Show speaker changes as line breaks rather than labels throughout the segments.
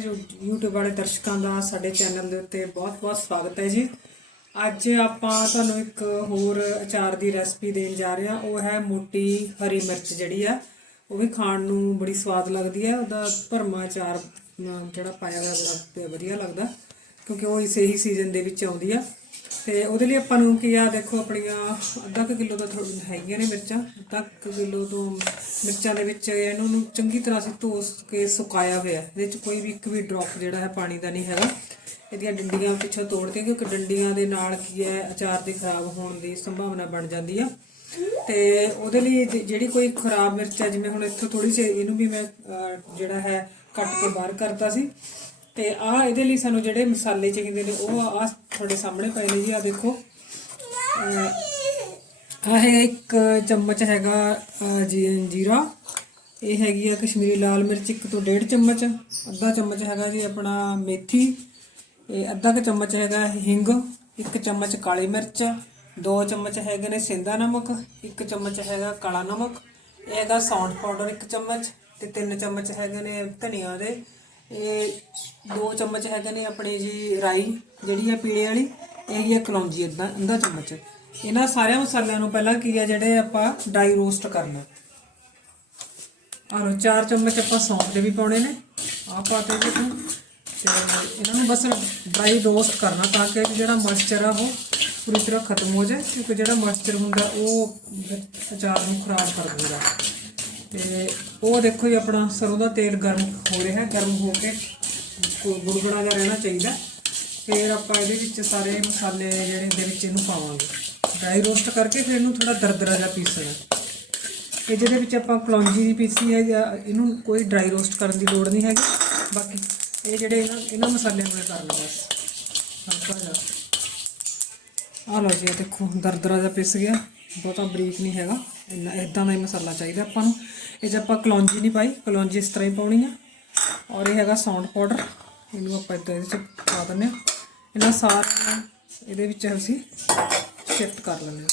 ਜੋ YouTube ਵਾਲੇ ਦਰਸ਼ਕਾਂ ਦਾ ਸਾਡੇ ਚੈਨਲ ਦੇ ਉੱਤੇ ਬਹੁਤ-ਬਹੁਤ ਸਵਾਗਤ ਹੈ ਜੀ। ਅੱਜ ਆਪਾਂ ਤੁਹਾਨੂੰ ਇੱਕ ਹੋਰ ਅਚਾਰ ਦੀ ਰੈਸਪੀ ਦੇਣ ਜਾ ਰਹੇ ਹਾਂ। ਉਹ ਹੈ ਮੋਟੀ ਹਰੀ ਮਿਰਚ ਜਿਹੜੀ ਆ, ਉਹ ਵੀ ਖਾਣ ਨੂੰ ਬੜੀ ਸਵਾਦ ਲੱਗਦੀ ਹੈ। ਉਹਦਾ ਭਰਮਾ ਅਚਾਰ ਜਿਹੜਾ ਪਾਇਆ ਹੋਇਆ ਬੜਾ ਵਧੀਆ ਲੱਗਦਾ, ਕਿਉਂਕਿ ਉਹ ਇਸੇ ਹੀ ਸੀਜ਼ਨ ਦੇ ਵਿੱਚ ਆਉਂਦੀ ਆ। ਤੇ ਉਹਦੇ ਲਈ ਆਪਾਂ ਨੂੰ ਕੀ ਆ, ਦੇਖੋ ਆਪਣੀਆਂ ਅੱਧਾ ਕੁ ਕਿਲੋ ਦਾ ਥੋੜਾ ਹੈਗੀਆਂ ਨੇ ਮਿਰਚਾਂ, ਅੱਧਾ ਕੁ ਕਿਲੋ ਤੋਂ ਮਿਰਚਾਂ ਦੇ ਵਿੱਚ ਇਹਨਾਂ ਨੂੰ ਚੰਗੀ ਤਰ੍ਹਾਂ ਅਸੀਂ ਧੋ, ਕੇ ਸੁਕਾਇਆ ਹੋਇਆ ਇਹਦੇ ਵਿੱਚ ਕੋਈ ਵੀ ਇੱਕ ਵੀ ਡ੍ਰੌਪ ਜਿਹੜਾ ਹੈ ਪਾਣੀ ਦਾ ਨਹੀਂ ਹੈਗਾ। ਇਹਦੀਆਂ ਡੰਡੀਆਂ ਪਿੱਛੋਂ ਤੋੜ ਕਿਉਂਕਿ ਡੰਡੀਆਂ ਦੇ ਨਾਲ ਕੀ ਹੈ, ਅਚਾਰ ਦੇ ਖਰਾਬ ਹੋਣ ਦੀ ਸੰਭਾਵਨਾ ਬਣ ਜਾਂਦੀ ਆ। ਤੇ ਉਹਦੇ ਲਈ ਜਿਹੜੀ ਕੋਈ ਖਰਾਬ ਮਿਰਚ ਹੈ, ਜਿਵੇਂ ਹੁਣ ਇੱਥੋਂ ਥੋੜੀ ਜਿਹੀ, ਇਹਨੂੰ ਵੀ ਮੈਂ ਜਿਹੜਾ ਹੈ ਕੱਟ ਕੇ ਬਾਹਰ ਕਰਤਾ ਸੀ। ਤੇ ਆਹ ਇਹਦੇ ਲਈ ਸਾਨੂੰ ਜਿਹੜੇ ਮਸਾਲੇ ਚਾਹੀਦੇ ਨੇ, ਉਹ ਆ ਤੁਹਾਡੇ ਸਾਹਮਣੇ ਪਏ ਨੇ ਜੀ ਆ ਦੇਖੋ। ਆਹ ਇੱਕ ਚਮਚ ਹੈਗਾ ਜੀ- ਜੀਰਾ। ਇਹ ਹੈਗੀ ਆ ਕਸ਼ਮੀਰੀ ਲਾਲ ਮਿਰਚ, ਇੱਕ ਤੋਂ ਡੇਢ ਚਮਚ। ਅੱਧਾ ਚਮਚ ਹੈਗਾ ਜੀ ਆਪਣਾ ਮੇਥੀ। ਇਹ ਅੱਧਾ ਕੁ ਚਮਚ ਹੈਗਾ ਹਿੰਗ, ਇੱਕ ਚਮਚ ਕਾਲੀ ਮਿਰਚ, ਦੋ ਚਮਚ ਹੈਗੇ ਨੇ ਸਿੰਦਾ ਨਮਕ, ਇੱਕ ਚਮਚ ਹੈਗਾ ਕਾਲਾ ਨਮਕ। ਇਹ ਹੈਗਾ ਸੌਂਠ ਪਾਊਡਰ ਇੱਕ ਚਮਚ। ਤੇ ਤਿੰਨ ਚਮਚ ਹੈਗੇ ਨੇ ਧਨੀਆ ਦੇ। ਇਹ ਦੋ ਚਮਚ ਹੈਗੇ ਨੇ ਆਪਣੀ ਜੀ ਰਾਈ, ਜਿਹੜੀ ਹੈ ਪੀਲੇ ਵਾਲੀ, ਇਹ ਹੈਗੀ ਹੈ ਕਲੌਂਜੀ ਅੱਧਾ ਅੱਧਾ ਚਮਚ। ਇਹਨਾਂ ਸਾਰਿਆਂ ਮਸਾਲਿਆਂ ਨੂੰ ਪਹਿਲਾਂ ਕੀ ਹੈ ਜਿਹੜੇ ਆਪਾਂ ਡਰਾਈ ਰੋਸਟ ਕਰਨਾ। ਆਹ ਚਾਰ ਚਮਚ ਆਪਾਂ ਸੌਂਫ ਦੇ ਵੀ ਪਾਉਣੇ ਨੇ। ਆਹ ਪਾਤੇ ਜੀ ਆਪਾਂ ਤੇ ਇਹਨਾਂ ਨੂੰ ਬਸ ਡਰਾਈ ਰੋਸਟ ਕਰਨਾ ਤਾਂ ਕਿ ਜਿਹੜਾ ਮੋਇਸਚਰ ਆ ਉਹ ਪੂਰੀ ਤਰ੍ਹਾਂ ਖਤਮ ਹੋ ਜਾਏ, ਕਿਉਂਕਿ ਜਿਹੜਾ ਮੋਇਸਚਰ ਹੁੰਦਾ ਉਹ ਅਚਾਰ ਨੂੰ ਖਰਾਬ ਕਰ ਦਿੰਦਾ। ਤੇ ਉਹ ਦੇਖੋ ਜੀ, ਆਪਣਾ ਸਰੋਂ ਦਾ ਤੇਲ ਗਰਮ ਹੋ ਰਿਹਾ ਹੈ ਗਰਮ ਹੋ ਕੇ। ਗੁੜਗੁੜਾ ਜਿਹਾ ਰਹਿਣਾ ਚਾਹੀਦਾ। ਫਿਰ ਆਪਾਂ ਇਹਦੇ ਵਿੱਚ ਸਾਰੇ ਮਸਾਲੇ ਜਿਹੜੇ ਦੇ ਵਿੱਚ ਇਹਨੂੰ ਪਾਵਾਂਗੇ। ਡਰਾਈ ਰੋਸਟ ਕਰਕੇ ਫਿਰ ਇਹਨੂੰ ਥੋੜਾ ਦਰਦਰਾ ਜਿਹਾ ਪੀਸਣਾ ਇਹ ਜਿਹਦੇ ਵਿੱਚ ਆਪਾਂ ਕਲੌਂਜੀ ਦੀ ਪੀਸੀ ਹੈ ਜਾਂ ਇਹਨੂੰ ਕੋਈ ਡਰਾਈ ਰੋਸਟ ਕਰਨ ਦੀ ਲੋੜ ਨਹੀਂ ਹੈਗੀ। ਬਾਕੀ ਇਹ ਜਿਹੜੇ ਇਹਨਾਂ ਇਹਨਾਂ ਮਸਾਲਿਆਂ ਨੂੰ ਕਰ ਕਰਨਾ ਬਸ। ਹਲਕਾ ਜਿਹਾ। ਆਹ ਲਓ ਜੀ, ਇਹ ਦੇਖੋ, ਦਰਦਰਾ ਜਿਹਾ ਪਿਸ ਗਿਆ। ਬਹੁਤਾ ਬਰੀਕ ਨਹੀਂ ਹੈਗਾ। ਇੰਨਾ ਇਦਾਂ ਦਾ ਹੀ ਮਸਾਲਾ ਚਾਹੀਦਾ ਆਪਾਂ ਨੂੰ। ਇਹ 'ਚ ਆਪਾਂ ਕਲੌਂਜੀ ਨਹੀਂ ਪਾਈ, ਕਲੌਂਜੀ ਇਸ ਤਰ੍ਹਾਂ ਹੀ ਪਾਉਣੀ ਆ। ਔਰ ਇਹ ਹੈਗਾ ਸੌਂਡ ਪਾਊਡਰ ਇਹਨੂੰ ਆਪਾਂ ਇਦਾਂ ਇਹਦੇ 'ਚ ਪਾ ਦਿੰਦੇ ਹਾਂ। ਇਹਨਾਂ ਸਾਰਾ ਇਹਦੇ ਵਿੱਚ ਅਸੀਂ ਸ਼ਿਫਟ ਕਰ ਲੈਂਦੇ ਹਾਂ।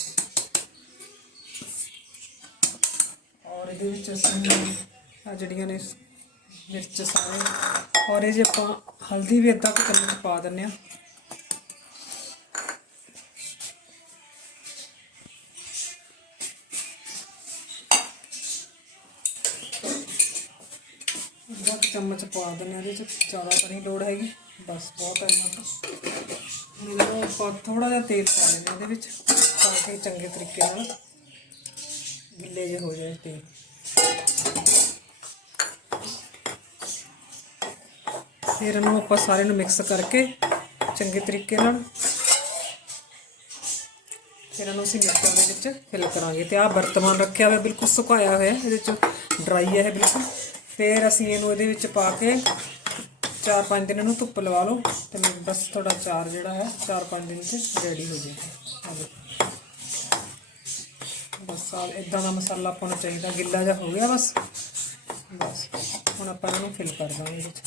ਔਰ ਇਹਦੇ ਵਿੱਚ ਅਸੀਂ ਆ ਜਿਹੜੀਆਂ ਨੇ ਮਿਰਚ ਸਾਰੇ, ਔਰ ਇਹ ਜੇ ਆਪਾਂ ਹਲਦੀ ਵੀ ਅੱਧਾ ਕੁ ਚਮਚ ਪਾ ਦਿੰਦੇ ਹਾਂ। ਅੱਧਾ ਚਮਚ ਪਾ ਦਿੰਦੇ ਆ ਇਹਦੇ ਚ ਜ਼ਿਆਦਾ ਤਾਂ ਨਹੀਂ ਲੋੜ ਹੈਗੀ। ਬਸ ਬਹੁਤ ਹੈ ਇਹਨਾਂ ਮੈਨੂੰ ਆਪਾਂ ਥੋੜਾ ਜਿਹਾ ਤੇਲ ਪਾ ਲੈਣਾ ਇਹਦੇ ਵਿੱਚ, ਤਾਂ ਕਿ ਚੰਗੇ ਤਰੀਕੇ ਨਾਲ ਗਿੱਲੇ ਜਿਹੇ ਹੋ ਜਾਏ ਤੇਲ। ਫਿਰ ਇਹਨੂੰ ਆਪਾਂ ਸਾਰੇ ਨੂੰ ਮਿਕਸ ਕਰਕੇ ਚੰਗੇ ਤਰੀਕੇ ਨਾਲ ਫਿਰ ਇਹਨੂੰ ਅਸੀਂ ਮਿਰਚਾਂ ਦੇ ਵਿੱਚ ਫਿਲ ਕਰਾਂਗੇ। ਤੇ ਆਹ ਬਰਤਮਾਨ ਰੱਖਿਆ ਹੋਇਆ, ਬਿਲਕੁਲ ਸੁਕਾਇਆ ਹੋਇਆ, ਇਹਦੇ ਚ ਡਰਾਈ ਹੈ ਬਿਲਕੁਲ। ਫਿਰ ਅਸੀਂ ਇਹਨੂੰ ਇਹਦੇ ਵਿੱਚ ਪਾ ਕੇ 4-5 ਦਿਨ ਇਹਨੂੰ ਧੁੱਪ ਲਵਾ ਲਓ ਤੇ ਬਸ ਤੁਹਾਡਾ ਚਾਰ ਜਿਹੜਾ ਹੈ 4-5 ਦਿਨ ਚ ਰੈਡੀ ਹੋ ਜਾਏਗਾ। ਆਹ ਬਸ ਆ ਇਦਾਂ ਦਾ ਮਸਾਲਾ ਆਪਾਂ ਨੂੰ ਚਾਹੀਦਾ, ਗਿੱਲਾ ਜਿਹਾ ਹੋ ਗਿਆ ਬਸ। ਬਸ, ਹੁਣ ਆਪਾਂ ਇਹਨੂੰ ਫਿਲ ਕਰ ਦਾਂਗੇ ਇਹਦੇ ਵਿੱਚ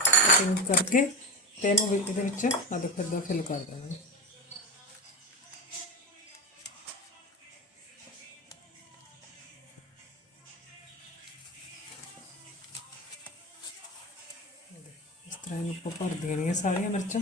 ਕਟਿੰਗ ਕਰਕੇ ਤੇ ਇਹਨੂੰ ਵਿੱਚ ਇਹਦੇ ਵਿੱਚ ਆ ਦੇਖੋ ਇਦਾਂ ਫਿਲ ਕਰ ਦਾਂਗੇ। ਇਸ ਤਰ੍ਹਾਂ ਇਹਨੂੰ ਆਪਾਂ ਭਰ ਦੇਣੀਆਂ ਸਾਰੀਆਂ ਮਿਰਚਾਂ।